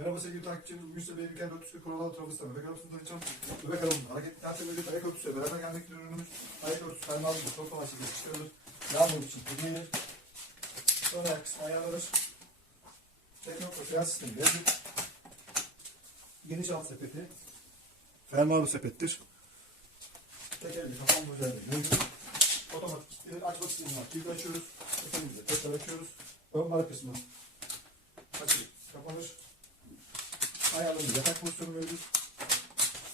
Merhaba sevgili takipçimiz. Bugün size Care 440 Koronalı Trabzon'da bebek arabasını tanıtacağım. Bebek arabasında hareketli her mevcut ayak örtüsüyle beraber gelmekte ürünümüz. Ayak örtüsü fermuarlıdır, çok amaçlı geçiştirilir. Yağmur için hediyedir. Sonra ayak kısmı ayarlanır. Teknokla fren sistemi mevcut. Geniş alt sepeti. Fermuarlı sepettir. Tekerli kapan bu üzerinde mevcut. Otomatik açmak istediğimiz var. Kilidi açıyoruz. Efendimizle tekrar açıyoruz. Ön bar kısmı Ayarlarında yatak pozisyonu mevcut.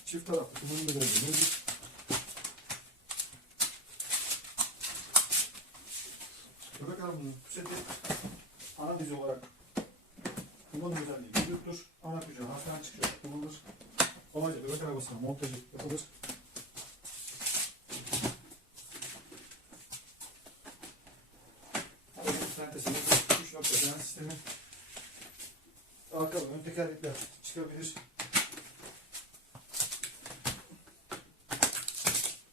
Çift taraflı kullanım bedeli mevcut. Köpek arabamızın puseti ana dizi olarak kullanım özelliği mevcuttur. Ana kucağı hafiften çıkacak kullanılır. Kolayca bebek arabasına montajı yapılır. Hareket sentesinin 3 nokta sistemi. Arka ön tekerlekler çıkabilir.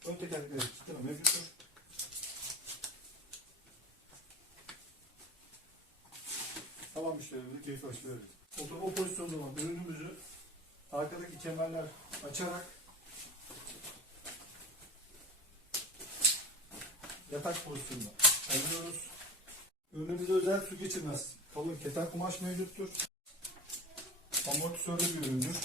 Ön tekerlekleri kilitleme mevcuttur. Tamam işlerinde keyif açı verir. Oturma pozisyonunda olan ürünümüzü arkadaki kemerler açarak yatak pozisyonuna alıyoruz. Ürünümüzde özel su geçirmez. Kalın keten kumaş mevcuttur. Amortisörlü bir üründür.